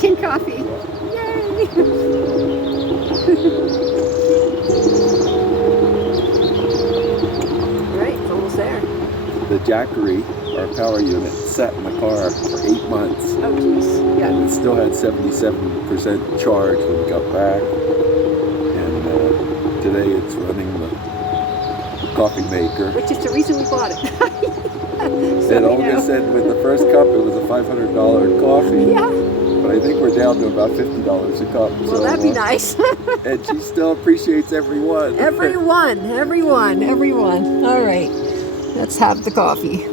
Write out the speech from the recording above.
Making coffee. Yay! Alright, it's almost there. The Jackery, our power unit, sat in the car for 8 months. Oh jeez. Yeah. And it still had 77% charge when we got back. And today it's running the coffee maker. Which is the reason we bought it. And Olga said with the first cup it was a $500 coffee. Yeah. But I think we're down to about $50 a cup. Well, so, that'd be nice. And she still appreciates everyone. Everyone. All right. Let's have the coffee.